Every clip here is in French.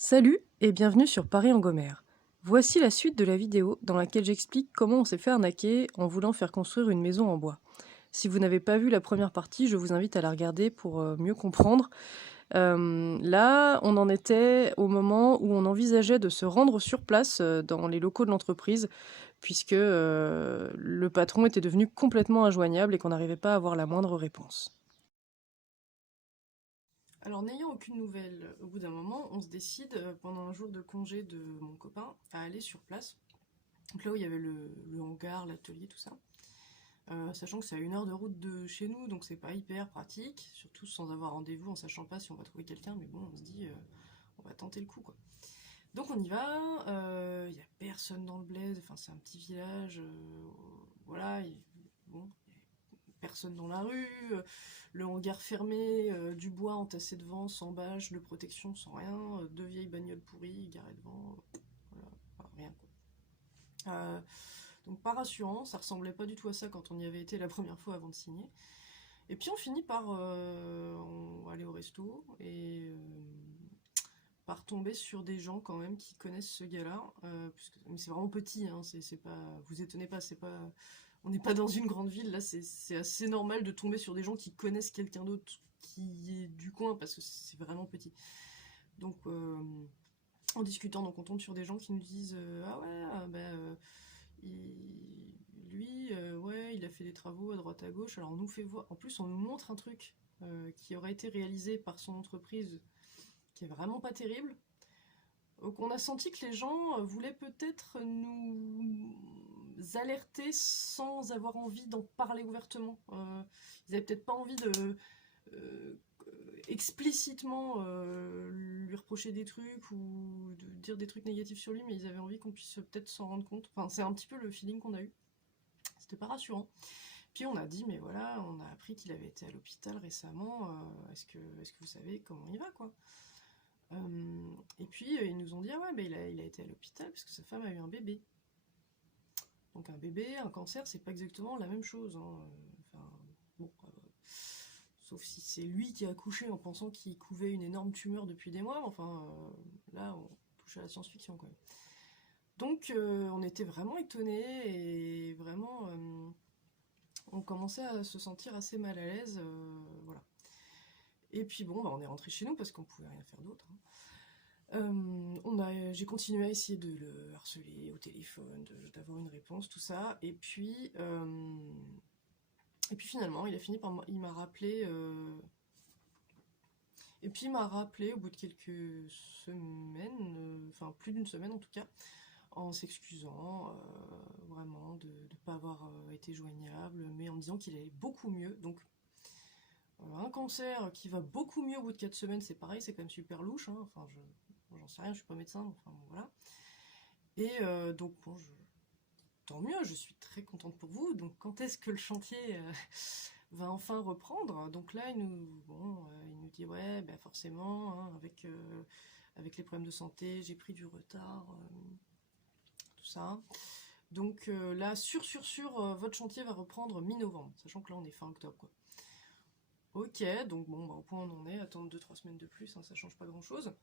Salut et bienvenue sur Paris en Gomère. Voici la suite de la vidéo dans laquelle j'explique comment on s'est fait arnaquer en voulant faire construire une maison en bois. Si vous n'avez pas vu la première partie, je vous invite à la regarder pour mieux comprendre. Là, on en était au moment où on envisageait de se rendre sur place dans les locaux de l'entreprise, puisque le patron était devenu complètement injoignable et qu'on n'arrivait pas à avoir la moindre réponse. Alors, n'ayant aucune nouvelle, au bout d'un moment, on se décide, pendant un jour de congé de mon copain, à aller sur place. Donc là où il y avait le hangar, l'atelier, tout ça. Sachant que c'est à 1 heure de route de chez nous, donc c'est pas hyper pratique, surtout sans avoir rendez-vous, en sachant pas si on va trouver quelqu'un, mais bon, on se dit, on va tenter le coup, quoi. Donc on y va, il y a personne dans le bled, enfin c'est un petit village, voilà, bon, personne dans la rue, le hangar fermé, du bois entassé devant, sans bâche, de protection, sans rien, deux vieilles bagnoles pourries, garées devant, voilà, enfin, rien quoi. Donc pas rassurant, ça ressemblait pas du tout à ça quand on y avait été la première fois avant de signer. Et puis on finit par aller au resto et par tomber sur des gens quand même qui connaissent ce gars-là. Mais c'est vraiment petit, hein, c'est pas, vous étonnez pas, c'est pas, on n'est pas dans une grande ville, là c'est assez normal de tomber sur des gens qui connaissent quelqu'un d'autre qui est du coin parce que c'est vraiment petit. Donc en discutant, donc on tombe sur des gens qui nous disent ah ouais, lui, ouais, il a fait des travaux à droite à gauche. Alors on nous fait voir, en plus on nous montre un truc qui aurait été réalisé par son entreprise, qui est vraiment pas terrible. Donc on a senti que les gens voulaient peut-être nous alerter sans avoir envie d'en parler ouvertement. Ils avaient peut-être pas envie de euh, explicitement lui reprocher des trucs ou de dire des trucs négatifs sur lui, mais ils avaient envie qu'on puisse peut-être s'en rendre compte. Enfin, c'est un petit peu le feeling qu'on a eu. C'était pas rassurant. Puis on a dit, mais voilà, on a appris qu'il avait été à l'hôpital récemment. Est-ce que vous savez comment il va, quoi? Et puis ils nous ont dit, ah ouais, il a été à l'hôpital parce que sa femme a eu un bébé. Donc un bébé, un cancer, c'est pas exactement la même chose, hein. Enfin, bon, sauf si c'est lui qui a accouché en pensant qu'il couvait une énorme tumeur depuis des mois. Enfin, là, on touche à la science-fiction quand même. Donc, on était vraiment étonnés et vraiment, on commençait à se sentir assez mal à l'aise. Voilà. Et puis bon, bah, on est rentré chez nous parce qu'on pouvait rien faire d'autre, hein. J'ai continué à essayer de le harceler au téléphone, d'avoir une réponse, tout ça. Et puis finalement, il m'a rappelé. Et puis il m'a rappelé au bout de quelques semaines, enfin plus d'une semaine en tout cas, en s'excusant vraiment de ne pas avoir été joignable, mais en me disant qu'il allait beaucoup mieux. Donc un cancer qui va beaucoup mieux au bout de 4 semaines, c'est pareil, c'est quand même super louche, hein. Enfin, j'en sais rien, je suis pas médecin, enfin bon, voilà. Et donc bon, tant mieux, je suis très contente pour vous. Donc quand est-ce que le chantier va enfin reprendre? Donc là, il nous dit ouais, ben forcément, hein, avec les problèmes de santé, j'ai pris du retard, tout ça. Donc là, sûr, votre chantier va reprendre mi-novembre, sachant que là on est fin octobre, quoi. Ok, donc bon, bah, au point où on en est, attendre 2-3 semaines de plus, hein, ça change pas grand-chose.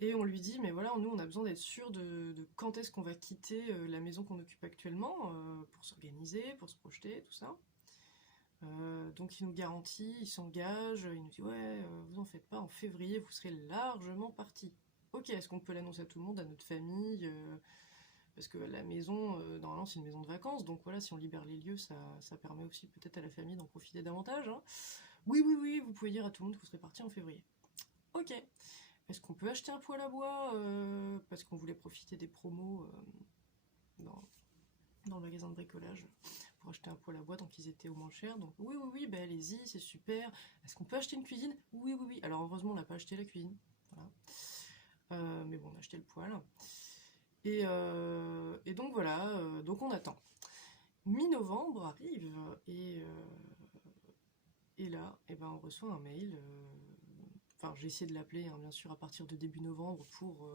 Et on lui dit, mais voilà, nous on a besoin d'être sûr de quand est-ce qu'on va quitter la maison qu'on occupe actuellement pour s'organiser, pour se projeter, tout ça. Donc il nous garantit, il s'engage, il nous dit ouais, vous en faites pas, en février vous serez largement parti. Ok, est-ce qu'on peut l'annoncer à tout le monde, à notre famille parce que la maison, normalement c'est une maison de vacances, donc voilà, si on libère les lieux, ça permet aussi peut-être à la famille d'en profiter davantage, hein. Oui, vous pouvez dire à tout le monde que vous serez parti en février. Ok. Est-ce qu'on peut acheter un poêle à bois parce qu'on voulait profiter des promos dans, dans le magasin de bricolage pour acheter un poêle à bois tant qu'ils étaient au moins cher. Donc oui, bah allez-y, c'est super. Est-ce qu'on peut acheter une cuisine? Oui. Alors heureusement, on n'a pas acheté la cuisine. Voilà. Mais bon, on a acheté le poêle. Et donc voilà, donc on attend. Mi-novembre arrive et là, eh ben, on reçoit un mail. Enfin, j'ai essayé de l'appeler, hein, bien sûr, à partir de début novembre pour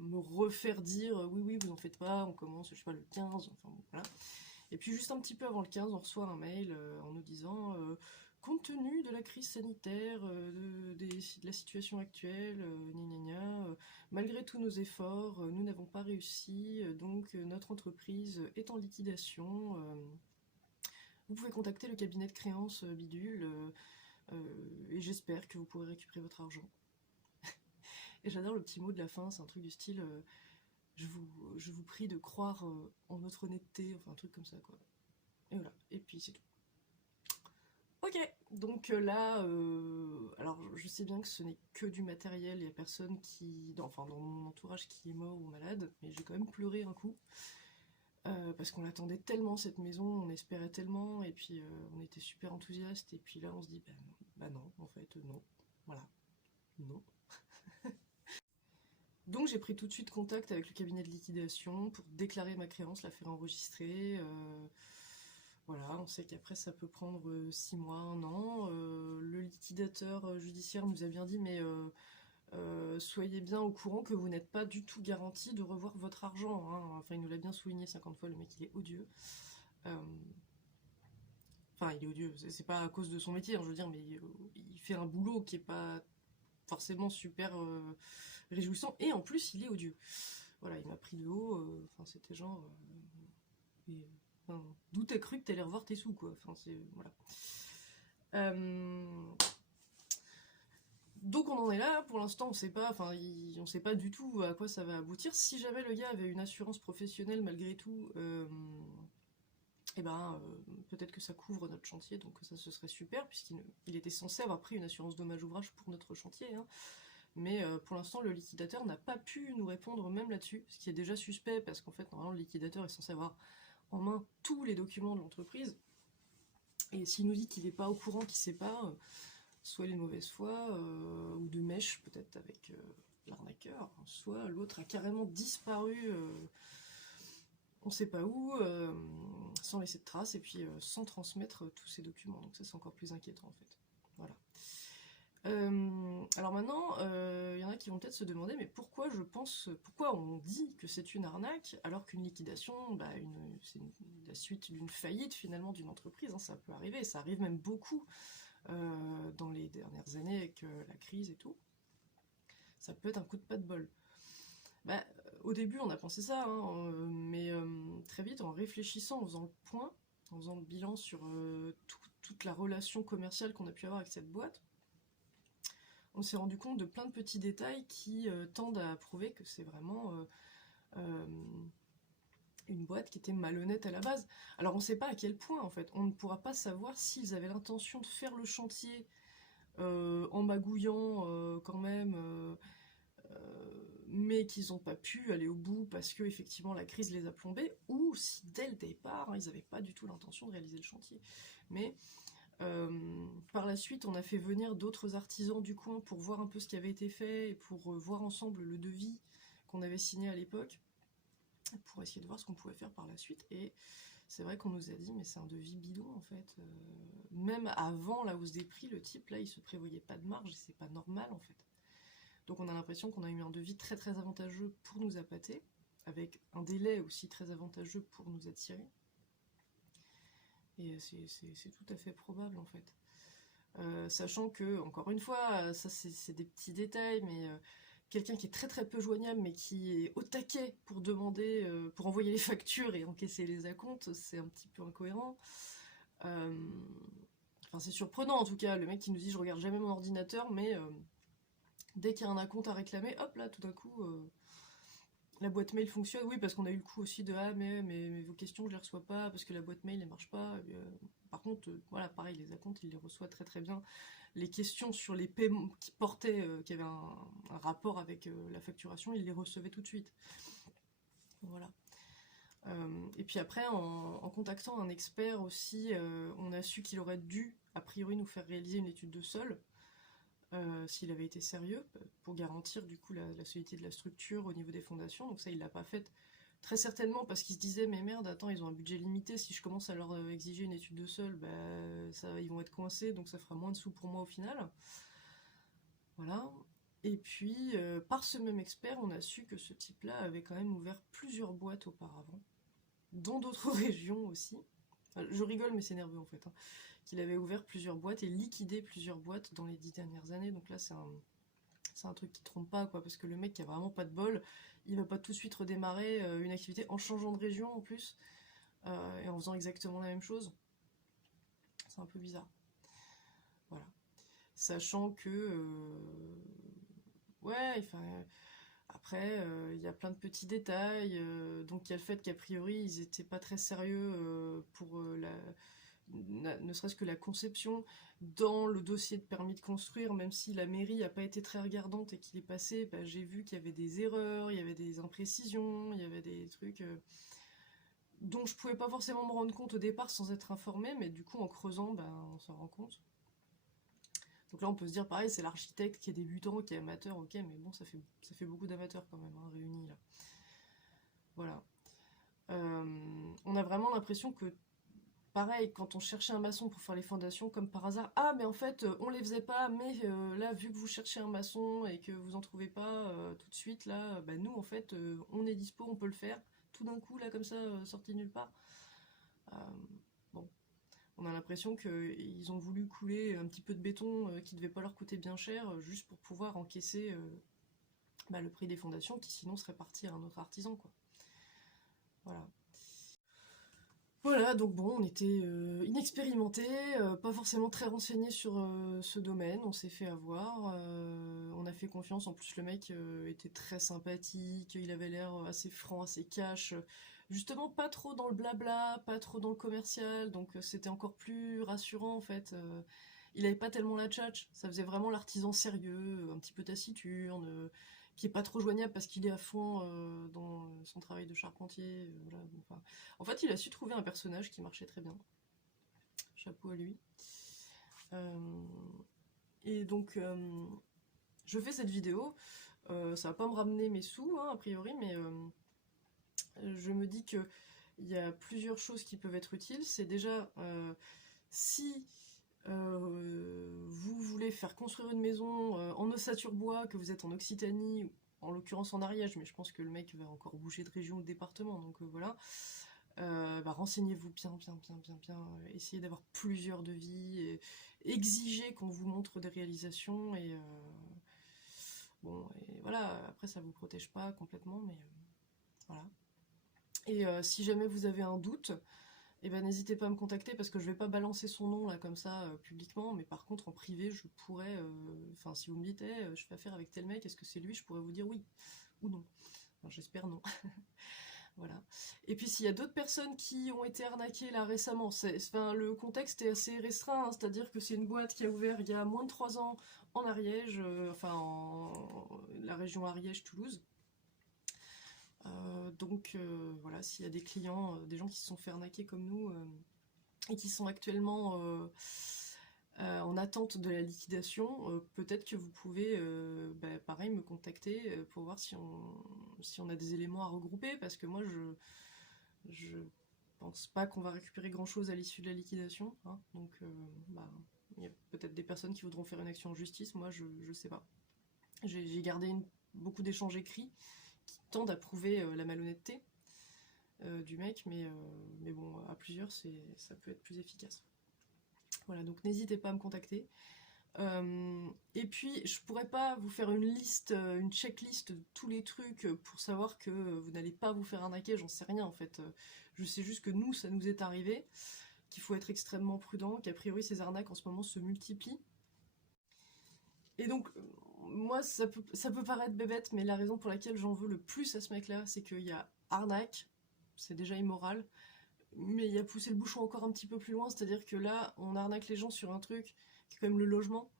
me refaire dire oui, vous en faites pas, on commence, je sais pas, le 15, enfin bon, voilà. Et puis juste un petit peu avant le 15, on reçoit un mail en nous disant compte tenu de la crise sanitaire, de la situation actuelle, Malgré tous nos efforts, nous n'avons pas réussi, donc notre entreprise est en liquidation. Vous pouvez contacter le cabinet de créances bidule et j'espère que vous pourrez récupérer votre argent. Et j'adore le petit mot de la fin, c'est un truc du style je vous prie de croire en notre honnêteté, enfin un truc comme ça quoi. Et voilà, et puis c'est tout. Ok, donc là, alors je sais bien que ce n'est que du matériel, il n'y a personne qui, enfin dans mon entourage qui est mort ou malade, mais j'ai quand même pleuré un coup, parce qu'on l'attendait tellement cette maison, on espérait tellement, et puis on était super enthousiastes, et puis là on se dit, bah non, en fait, non, voilà, non. Donc j'ai pris tout de suite contact avec le cabinet de liquidation pour déclarer ma créance, la faire enregistrer. Voilà, on sait qu'après ça peut prendre 6 mois, 1 an. Le liquidateur judiciaire nous a bien dit mais soyez bien au courant que vous n'êtes pas du tout garanti de revoir votre argent. Hein. Enfin il nous l'a bien souligné 50 fois, le mec il est odieux. Enfin il est odieux, c'est pas à cause de son métier, hein, je veux dire, mais il fait un boulot qui est pas forcément super réjouissant, et en plus il est odieux. Voilà, il m'a pris de haut, enfin c'était genre... d'où t'as cru que t'allais revoir tes sous, quoi. Enfin, c'est... Voilà. Donc on en est là, pour l'instant on sait pas, enfin on sait pas du tout à quoi ça va aboutir. Si jamais le gars avait une assurance professionnelle malgré tout, et ben peut-être que ça couvre notre chantier, donc ça ce serait super, puisqu'il était censé avoir pris une assurance dommage ouvrage pour notre chantier, hein. Mais pour l'instant le liquidateur n'a pas pu nous répondre même là-dessus, ce qui est déjà suspect, parce qu'en fait normalement le liquidateur est censé avoir en main tous les documents de l'entreprise, et s'il nous dit qu'il n'est pas au courant, qu'il ne sait pas, soit il est de mauvaise foi, ou de mèche peut-être avec l'arnaqueur, soit l'autre a carrément disparu, on ne sait pas où, sans laisser de traces, et puis sans transmettre tous ces documents, donc ça c'est encore plus inquiétant en fait. Voilà. Alors maintenant, il y en a qui vont peut-être se demander, mais pourquoi on dit que c'est une arnaque, alors qu'une liquidation, bah, c'est la suite d'une faillite finalement d'une entreprise, hein, ça peut arriver, ça arrive même beaucoup dans les dernières années avec la crise et tout. Ça peut être un coup de pas de bol. Bah, au début on a pensé ça, hein, mais très vite en réfléchissant, en faisant le point, en faisant le bilan sur toute la relation commerciale qu'on a pu avoir avec cette boîte, on s'est rendu compte de plein de petits détails qui tendent à prouver que c'est vraiment une boîte qui était malhonnête à la base. Alors on ne sait pas à quel point en fait, on ne pourra pas savoir s'ils avaient l'intention de faire le chantier en magouillant quand même, mais qu'ils n'ont pas pu aller au bout parce que effectivement la crise les a plombés, ou si dès le départ, hein, ils n'avaient pas du tout l'intention de réaliser le chantier. Mais par la suite, on a fait venir d'autres artisans du coin pour voir un peu ce qui avait été fait et pour voir ensemble le devis qu'on avait signé à l'époque, pour essayer de voir ce qu'on pouvait faire par la suite. Et c'est vrai qu'on nous a dit, mais c'est un devis bidon en fait. Même avant la hausse des prix, le type là, il se prévoyait pas de marge et c'est pas normal en fait. Donc on a l'impression qu'on a eu un devis très très avantageux pour nous appâter, avec un délai aussi très avantageux pour nous attirer. Et c'est tout à fait probable en fait. Sachant que, encore une fois, ça c'est des petits détails, mais quelqu'un qui est très très peu joignable, mais qui est au taquet pour demander, pour envoyer les factures et encaisser les acomptes, c'est un petit peu incohérent. Enfin c'est surprenant en tout cas, le mec qui nous dit je regarde jamais mon ordinateur, mais dès qu'il y a un acompte à réclamer, hop là tout d'un coup... la boîte mail fonctionne, oui, parce qu'on a eu le coup aussi de ah mais vos questions je les reçois pas parce que la boîte mail elle marche pas. Par contre, voilà, pareil, les acomptes il les reçoit très très bien. Les questions sur les paiements qui portaient, qui avaient un rapport avec la facturation, il les recevait tout de suite. Voilà. Et puis après, en contactant un expert aussi, on a su qu'il aurait dû a priori nous faire réaliser une étude de sol. S'il avait été sérieux, pour garantir du coup la solidité de la structure au niveau des fondations. Donc ça il l'a pas fait, très certainement parce qu'il se disait mais merde, attends, ils ont un budget limité, si je commence à leur exiger une étude de sol, bah, ils vont être coincés, donc ça fera moins de sous pour moi au final. Voilà. Et puis par ce même expert, on a su que ce type là avait quand même ouvert plusieurs boîtes auparavant, dans d'autres régions aussi. Enfin, je rigole mais c'est nerveux en fait, hein. Qu'il avait ouvert plusieurs boîtes et liquidé plusieurs boîtes dans les 10 dernières années. Donc là, c'est c'est un truc qui trompe pas, quoi, parce que le mec qui a vraiment pas de bol, il va pas tout de suite redémarrer une activité en changeant de région en plus, et en faisant exactement la même chose. C'est un peu bizarre. Voilà. Sachant que, ouais, enfin, après, il y a plein de petits détails, donc il y a le fait qu'a priori, ils étaient pas très sérieux pour ne serait-ce que la conception dans le dossier de permis de construire, même si la mairie n'a pas été très regardante et qu'il est passé, bah, j'ai vu qu'il y avait des erreurs, il y avait des imprécisions, il y avait des trucs dont je pouvais pas forcément me rendre compte au départ sans être informée, mais du coup en creusant, bah, on s'en rend compte. Donc là on peut se dire pareil, c'est l'architecte qui est débutant, qui est amateur, ok, mais bon ça fait beaucoup d'amateurs quand même, hein, réunis là. Voilà. On a vraiment l'impression que pareil, quand on cherchait un maçon pour faire les fondations, comme par hasard, ah mais en fait on les faisait pas, mais là vu que vous cherchez un maçon et que vous en trouvez pas tout de suite, là, bah, nous en fait on est dispo, on peut le faire, tout d'un coup là comme ça, sorti nulle part. Euh, bon, on a l'impression qu'ils ont voulu couler un petit peu de béton qui devait pas leur coûter bien cher, juste pour pouvoir encaisser bah, le prix des fondations qui sinon serait parti à un autre artisan, quoi. Voilà. Voilà, donc bon, on était inexpérimentés, pas forcément très renseignés sur ce domaine, on s'est fait avoir, on a fait confiance, en plus le mec était très sympathique, il avait l'air assez franc, assez cash, justement pas trop dans le blabla, pas trop dans le commercial, donc c'était encore plus rassurant en fait. Il avait pas tellement la tchatch, ça faisait vraiment l'artisan sérieux, un petit peu taciturne, qui est pas trop joignable parce qu'il est à fond dans son travail de charpentier, voilà, enfin, en fait, il a su trouver un personnage qui marchait très bien. Chapeau à lui. Euh, et donc, je fais cette vidéo. Ça va pas me ramener mes sous, hein, a priori, mais je me dis que il y a plusieurs choses qui peuvent être utiles. C'est déjà, si vous voulez faire construire une maison en ossature bois, que vous êtes en Occitanie, en l'occurrence en Ariège, mais je pense que le mec va encore bouger de région ou de département, donc voilà. Bah, renseignez-vous bien, essayez d'avoir plusieurs devis, et exigez qu'on vous montre des réalisations, et bon, et voilà, après ça vous protège pas complètement, mais voilà. Et si jamais vous avez un doute, eh ben, n'hésitez pas à me contacter parce que je vais pas balancer son nom là comme ça publiquement, mais par contre en privé je pourrais, enfin si vous me dites hey, je fais affaire avec tel mec, est-ce que c'est lui, je pourrais vous dire oui ou non. Enfin, j'espère non. Voilà. Et puis s'il y a d'autres personnes qui ont été arnaquées là récemment, enfin, le contexte est assez restreint, hein, c'est-à-dire que c'est une boîte qui a ouvert il y a moins de 3 ans en Ariège, enfin en la région Ariège-Toulouse. Donc voilà, s'il y a des clients, des gens qui se sont fait arnaquer comme nous et qui sont actuellement en attente de la liquidation, peut-être que vous pouvez, bah, pareil, me contacter pour voir si on a des éléments à regrouper, parce que moi je pense pas qu'on va récupérer grand chose à l'issue de la liquidation, hein, donc bah, il y a peut-être des personnes qui voudront faire une action en justice, moi je sais pas. J'ai gardé beaucoup d'échanges écrits qui tendent à prouver la malhonnêteté du mec, mais bon, à plusieurs ça peut être plus efficace. Voilà, donc n'hésitez pas à me contacter. Et puis, je pourrais pas vous faire une liste, une checklist de tous les trucs pour savoir que vous n'allez pas vous faire arnaquer, j'en sais rien en fait. Je sais juste que nous, ça nous est arrivé, qu'il faut être extrêmement prudent, qu'a priori ces arnaques en ce moment se multiplient. Et donc, moi, ça peut paraître bébête, mais la raison pour laquelle j'en veux le plus à ce mec-là, c'est qu'il y a arnaque, c'est déjà immoral, mais il y a poussé le bouchon encore un petit peu plus loin, c'est-à-dire que là, on arnaque les gens sur un truc qui est quand même le logement.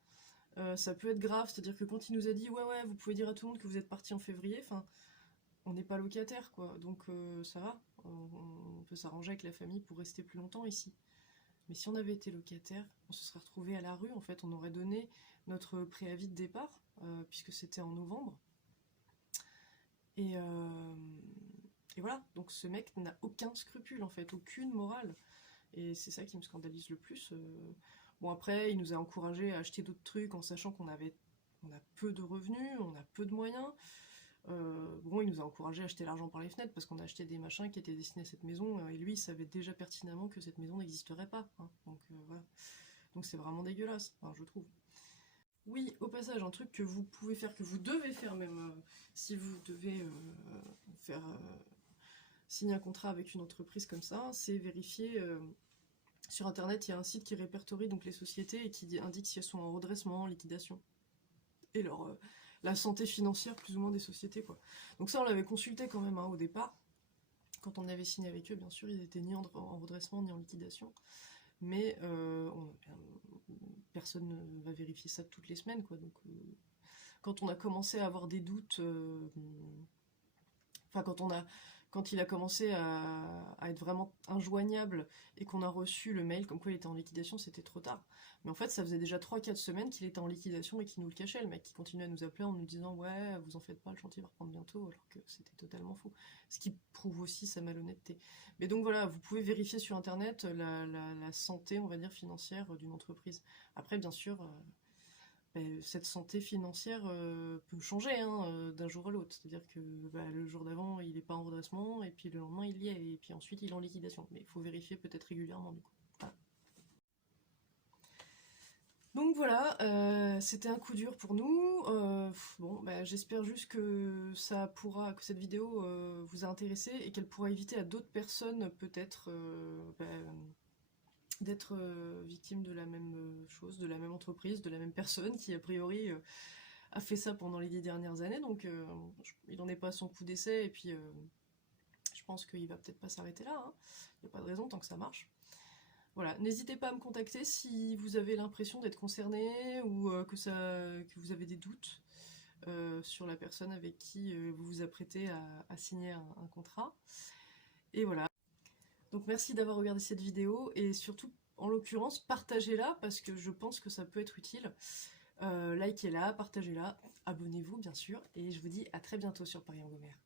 Ça peut être grave, c'est-à-dire que quand il nous a dit ouais, vous pouvez dire à tout le monde que vous êtes parti en février, enfin, on n'est pas locataire quoi, donc ça va, on peut s'arranger avec la famille pour rester plus longtemps ici. Mais si on avait été locataire, on se serait retrouvé à la rue, en fait, on aurait donné notre préavis de départ, puisque c'était en novembre. Et, euh, et voilà, donc ce mec n'a aucun scrupule en fait, aucune morale. Et c'est ça qui me scandalise le plus. Bon après, il nous a encouragé à acheter d'autres trucs en sachant on a peu de revenus, on a peu de moyens. Bon, il nous a encouragé à acheter l'argent par les fenêtres parce qu'on a acheté des machins qui étaient destinés à cette maison et lui il savait déjà pertinemment que cette maison n'existerait pas. Hein. Donc voilà. Donc c'est vraiment dégueulasse, enfin, je trouve. Oui, au passage, un truc que vous pouvez faire, que vous devez faire même, si vous devez faire signer un contrat avec une entreprise comme ça, c'est vérifier. Sur internet, il y a un site qui répertorie donc les sociétés et qui indique si elles sont en redressement, en liquidation. Et la santé financière plus ou moins des sociétés, quoi. Donc ça, on l'avait consulté quand même, hein, au départ. Quand on avait signé avec eux, bien sûr, ils étaient ni en redressement ni en liquidation. Mais personne ne va vérifier ça toutes les semaines, quoi. Donc quand on a commencé à avoir des doutes, enfin quand il a commencé à être vraiment injoignable et qu'on a reçu le mail comme quoi il était en liquidation, c'était trop tard. Mais en fait, ça faisait déjà 3-4 semaines qu'il était en liquidation et qu'il nous le cachait, le mec qui continuait à nous appeler en nous disant ouais, vous en faites pas, le chantier va reprendre bientôt, alors que c'était totalement faux. Ce qui prouve aussi sa malhonnêteté. Mais donc voilà, vous pouvez vérifier sur internet la santé, on va dire, financière d'une entreprise. Après, bien sûr, cette santé financière peut changer, hein, d'un jour à l'autre. C'est-à-dire que le jour d'avant, il n'est pas en redressement, et puis le lendemain, il y est, et puis ensuite, il est en liquidation. Mais il faut vérifier peut-être régulièrement, du coup. Voilà. Donc voilà, c'était un coup dur pour nous. Bon, j'espère juste que que cette vidéo vous a intéressé et qu'elle pourra éviter à d'autres personnes peut-être d'être victimes de la même chose, de la même entreprise, de la même personne qui a priori a fait ça pendant les 10 dernières années, donc il n'en est pas à son coup d'essai, et puis je pense qu'il va peut-être pas s'arrêter là, hein. Il n'y a pas de raison tant que ça marche. Voilà, n'hésitez pas à me contacter si vous avez l'impression d'être concerné ou que vous avez des doutes sur la personne avec qui vous vous apprêtez à signer un contrat. Et voilà. Donc merci d'avoir regardé cette vidéo et surtout, en l'occurrence, partagez-la parce que je pense que ça peut être utile. Likez-la, partagez-la, abonnez-vous bien sûr et je vous dis à très bientôt sur Paris Engomère.